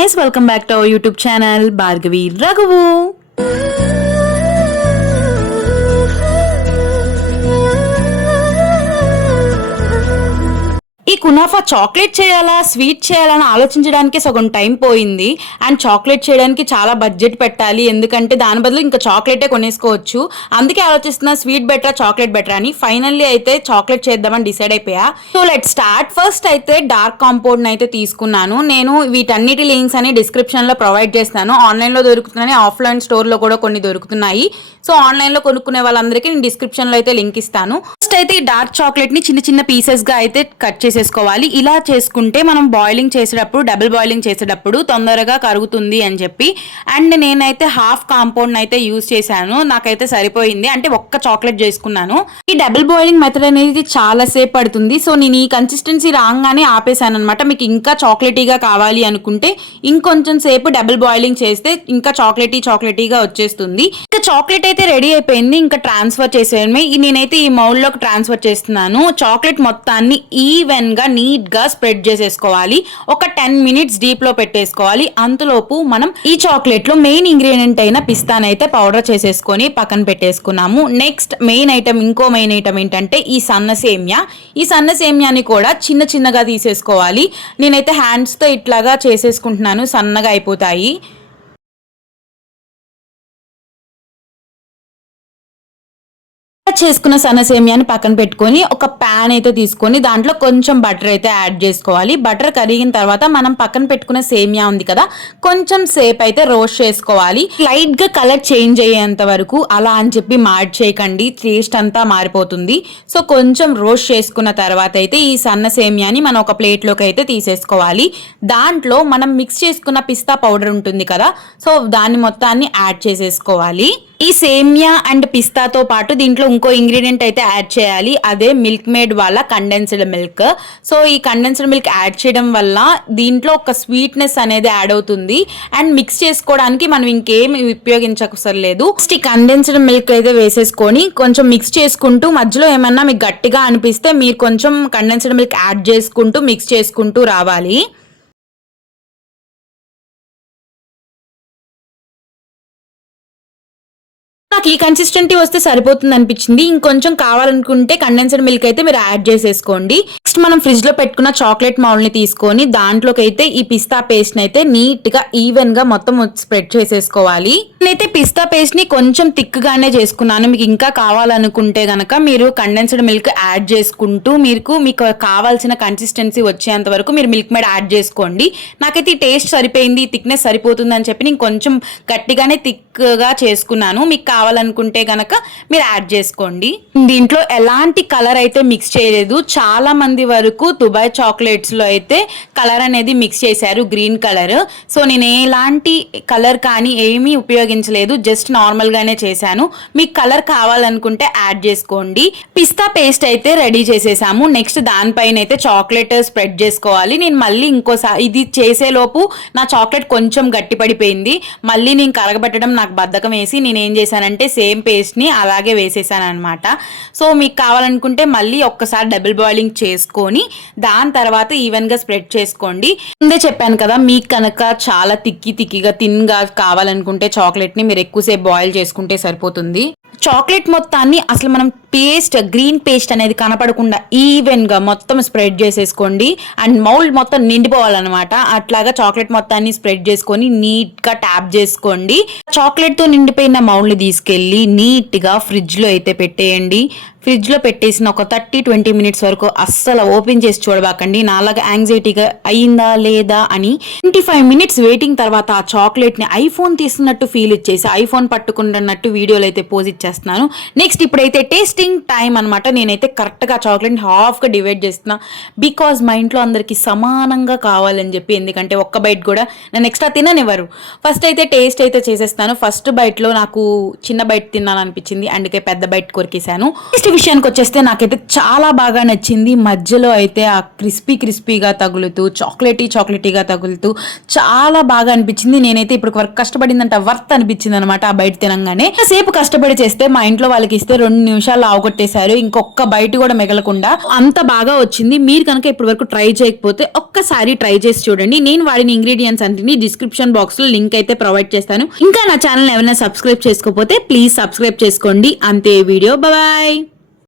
guys, welcome back to our YouTube channel Bhargavi Raghavu. ఈ kunafa chocolate చేయాలా sweet చేయాలని ఆలోచించడానికి సగం టైం పోయింది. అండ్ చాక్లెట్ చేయడానికి చాలా బడ్జెట్ పెట్టాలి, ఎందుకంటే దాని బదులు ఇంకా చాక్లెటే కొనేసుకోవచ్చు. అందుకే ఆలోచిస్తున్నా స్వీట్ బెటరా చాక్లెట్ బెటరా అని. ఫైనల్లీ అయితే చాక్లెట్ చేద్దామని డిసైడ్ అయిపోయా. So let start. ఫస్ట్ అయితే డార్క్ కాంపౌండ్ అయితే తీసుకున్నాను. నేను వీటన్నిటి లింక్స్ అని డిస్క్రిప్షన్ లో ప్రొవైడ్ చేస్తాను. ఆన్లైన్ లో దొరుకుతున్నాయి, ఆఫ్లైన్ స్టోర్ లో కూడా కొన్ని దొరుకుతున్నాయి. సో ఆన్లైన్ లో కొనుక్కునే వాళ్ళందరికీ నేను డిస్క్రిప్షన్ లో అయితే లింక్ ఇస్తాను. ఫస్ట్ అయితే ఈ డార్క్ చాక్లెట్ ని చిన్న చిన్న పీసెస్ గా అయితే కట్ చేసేసుకోవాలి. ఇలా చేసుకుంటే మనం బాయిలింగ్ చేసేటప్పుడు, డబుల్ బాయిలింగ్ చేసేటప్పుడు తొందరగా కరుగుతుంది అని చెప్పి. అండ్ నేనైతే హాఫ్ కాంపౌండ్ అయితే యూజ్ చేశాను, నాకైతే సరిపోయింది. అంటే ఒక్క చాక్లెట్ చేసుకున్నాను. ఈ డబుల్ బాయిలింగ్ మెథడ్ అనేది చాలా సేపు పడుతుంది. సో నేను ఈ కన్సిస్టెన్సీ రాగానే ఆపేసాను అనమాట. మీకు ఇంకా చాక్లెటీగా కావాలి అనుకుంటే ఇంకొంచెం సేపు డబుల్ బాయిలింగ్ చేస్తే ఇంకా చాక్లెటీగా వచ్చేస్తుంది. ఇంకా చాక్లెట్ అయితే రెడీ అయిపోయింది. ఇంకా ట్రాన్స్ఫర్ చేసేయడమే. నేనైతే ఈ మౌల్ లోకి ట్రాన్స్ఫర్ చేస్తున్నాను. చాక్లెట్ మొత్తాన్ని ఈవెన్ గా నీట్ గా స్ప్రెడ్ చేసేసుకోవాలి. ఒక 10 మినిట్స్ డీప్ లో పెట్టేసుకోవాలి. అంతలోపు మనం ఈ చాక్లెట్ లో మెయిన్ ఇంగ్రీడియంట్ అయిన పిస్తానైతే పౌడర్ చేసేసుకొని పక్కన పెట్టేసుకున్నాము. నెక్స్ట్ ఇంకో మెయిన్ ఐటమ్ ఏంటంటే ఈ సన్న సేమియా. ఈ సన్న సేమియాని కూడా చిన్న చిన్నగా తీసేసుకోవాలి. నేనైతే హ్యాండ్స్ తో ఇట్లాగా చేసేసుకుంటున్నాను, సన్నగా అయిపోతాయి. చేసుకున్న సన్న సేమియాని పక్కన పెట్టుకొని ఒక ప్యాన్ అయితే తీసుకొని దాంట్లో కొంచెం బటర్ అయితే యాడ్ చేసుకోవాలి. బటర్ కరిగిన తర్వాత మనం పక్కన పెట్టుకున్న సేమియా ఉంది కదా, కొంచెం సేపు అయితే రోస్ట్ చేసుకోవాలి. లైట్ గా కలర్ చేంజ్ అయ్యేంత వరకు. అలా అని చెప్పి మాడ్ చేయకండి, టేస్ట్ అంతా మారిపోతుంది. సో కొంచెం రోస్ట్ చేసుకున్న తర్వాత అయితే ఈ సన్న సేమియాని మనం ఒక ప్లేట్ లోకి అయితే తీసేసుకోవాలి. దాంట్లో మనం మిక్స్ చేసుకున్న పిస్తా పౌడర్ ఉంటుంది కదా, సో దాన్ని మొత్తాన్ని యాడ్ చేసేసుకోవాలి. ఈ సేమియా అండ్ పిస్తాతో పాటు దీంట్లో ఇంకో ఇంగ్రీడియంట్ అయితే యాడ్ చేయాలి. అదే మిల్క్ మేడ్ వాళ్ళ కండెన్స్డ్ మిల్క్. సో ఈ కండెన్స్డ్ మిల్క్ యాడ్ చేయడం వల్ల దీంట్లో ఒక స్వీట్నెస్ అనేది యాడ్ అవుతుంది. అండ్ మిక్స్ చేసుకోవడానికి మనం ఇంకేమి ఉపయోగించకసరం లేదు. ఈ కండెన్స్డ్ మిల్క్ అయితే వేసేసుకొని కొంచెం మిక్స్ చేసుకుంటూ, మధ్యలో ఏమన్నా మీకు గట్టిగా అనిపిస్తే మీరు కొంచెం కండెన్స్డ్ మిల్క్ యాడ్ చేసుకుంటూ మిక్స్ చేసుకుంటూ రావాలి. నాకు ఈ కన్సిస్టెన్సీ వస్తే సరిపోతుంది అనిపించింది. ఇంకొంచెం కావాలనుకుంటే కండెన్స్డ్ మిల్క్ అయితే మీరు యాడ్ చేసేసుకోండి. నెక్స్ట్ మనం ఫ్రిడ్జ్ లో పెట్టుకున్న చాక్లెట్ మౌల్ ని తీసుకొని దాంట్లోకి అయితే ఈ పిస్తా పేస్ట్ ని అయితే నీట్ గా ఈవెన్ గా మొత్తం స్ప్రెడ్ చేసేసుకోవాలి. నేనైతే పిస్తా పేస్ట్ ని కొంచెం థిక్ గానే చేసుకున్నాను. మీకు ఇంకా కావాలనుకుంటే గనక మీరు కండెన్స్డ్ మిల్క్ యాడ్ చేసుకుంటూ మీకు కావాల్సిన కన్సిస్టెన్సీ వచ్చేంత వరకు మీరు మిల్క్ మేడ్ యాడ్ చేసుకోండి. నాకైతే ఈ టేస్ట్ సరిపోయింది, థిక్నెస్ సరిపోతుంది అని చెప్పి నేను కొంచెం గట్టిగానే థిక్ గా చేసుకున్నాను. మీకు కావాలనుకుంటే గనక మీరు యాడ్ చేసుకోండి. దీంట్లో ఎలాంటి కలర్ అయితే మిక్స్ చేయలేదు. చాలా మంది వరకు దుబాయ్ చాక్లెట్స్ లో అయితే కలర్ అనేది మిక్స్ చేశారు, గ్రీన్ కలర్. సో నేను ఎలాంటి కలర్ కానీ ఏమీ ఉపయోగించలేదు, జస్ట్ నార్మల్ గానే చేశాను. మీకు కలర్ కావాలనుకుంటే యాడ్ చేసుకోండి. పిస్తా పేస్ట్ అయితే రెడీ చేసేసాము. నెక్స్ట్ దానిపైన అయితే చాక్లెట్ స్ప్రెడ్ చేసుకోవాలి. నేను మళ్ళీ ఇంకోసారి ఇది చేసేలోపు నా చాక్లెట్ కొంచెం గట్టి పడిపోయింది. మళ్ళీ నేను కరగబెట్టడం నాకు బద్ధకం వేసి నేను ఏం చేశానంటే సేమ్ పేస్ట్ ని అలాగే వేసేసాను అనమాట. సో మీకు కావాలనుకుంటే మళ్ళీ ఒక్కసారి డబుల్ బాయిలింగ్ చేసుకొని దాని తర్వాత ఈవెన్ గా స్ప్రెడ్ చేసుకోండి. ముందే చెప్పాను కదా, మీకు కనుక చాలా తిక్కిగా థిన్ గా కావాలనుకుంటే చాక్లెట్ ని మీరు ఎక్కువసేపు బాయిల్ చేసుకుంటే సరిపోతుంది. చాక్లెట్ మొత్తాన్ని అసలు మనం గ్రీన్ పేస్ట్ అనేది కనపడకుండా ఈవెన్ గా మొత్తం స్ప్రెడ్ చేసేసుకోండి. అండ్ మౌల్డ్ మొత్తం నిండిపోవాలన్నమాట. అట్లాగా చాక్లెట్ మొత్తాన్ని స్ప్రెడ్ చేసుకొని నీట్ గా ట్యాప్ చేసుకోండి. చాక్లెట్ తో నిండిపోయిన మౌల్డ్ ని తీసుకెళ్లి నీట్ గా ఫ్రిడ్జ్ లో అయితే పెట్టేయండి. ఫ్రిడ్జ్ లో పెట్టేసిన ఒక 30-20 మినిట్స్ వరకు అస్సలు ఓపెన్ చేసి చూడబాకండి. నాలాగా యాంగ్జైటీగా అయిందా లేదా అని. 25 మినిట్స్ వెయిటింగ్ తర్వాత ఆ చాక్లెట్ ని ఐఫోన్ తీస్తున్నట్టు ఫీల్ ఇచ్చేసి ఐఫోన్ పట్టుకుంటున్నట్టు వీడియోలో అయితే పోజ్ ఇచ్చేస్తున్నాను. నెక్స్ట్ ఇప్పుడైతే టేస్టింగ్ టైం అనమాట. నేనైతే కరెక్ట్ గా చాక్లెట్ ని హాఫ్ గా డివైడ్ చేస్తున్నా, బికాజ్ మా ఇంట్లో అందరికి సమానంగా కావాలని చెప్పి. ఎందుకంటే ఒక్క బైట్ కూడా నన్ను ఎక్స్ట్రా తిననివ్వరు. ఫస్ట్ అయితే టేస్ట్ అయితే చేసేస్తాను. ఫస్ట్ బైట్ లో నాకు చిన్న చిన్న బయట తిన్నాను అనిపించింది, అందుకే పెద్ద బయట కొరికేసాను. నెక్స్ట్ విషయానికి వచ్చేస్తే నాకైతే చాలా బాగా నచ్చింది. మధ్యలో అయితే ఆ క్రిస్పీగా తగులుతూ చాక్లెటీగా తగులుతూ చాలా బాగా అనిపించింది. నేనైతే ఇప్పుడు వరకు కష్టపడిందంట వర్త్ అనిపించింది అనమాట ఆ బయట తినంగానే. సేపు కష్టపడి చేస్తే మా ఇంట్లో వాళ్ళకి ఇస్తే 2 నిమిషాలు ఆవగొట్టేశారు, ఇంకొక బయట కూడా మిగలకుండా. అంత బాగా వచ్చింది. మీరు కనుక ఇప్పటి వరకు ట్రై చేయకపోతే ఒక్కసారి ట్రై చేసి చూడండి. నేను వాడిన ఇంగ్రీడియంట్స్ అన్నిటిని డిస్క్రిప్షన్ బాక్స్ లో లింక్ అయితే ప్రొవైడ్ చేస్తాను. ఇంకా నా ఛానల్ ఎవరైనా సబ్స్క్రైబ్ చేసుకోకపోతే ప్లీజ్ సబ్స్క్రైబ్ చేసుకోండి. అంతే వీడియో, బాయ్.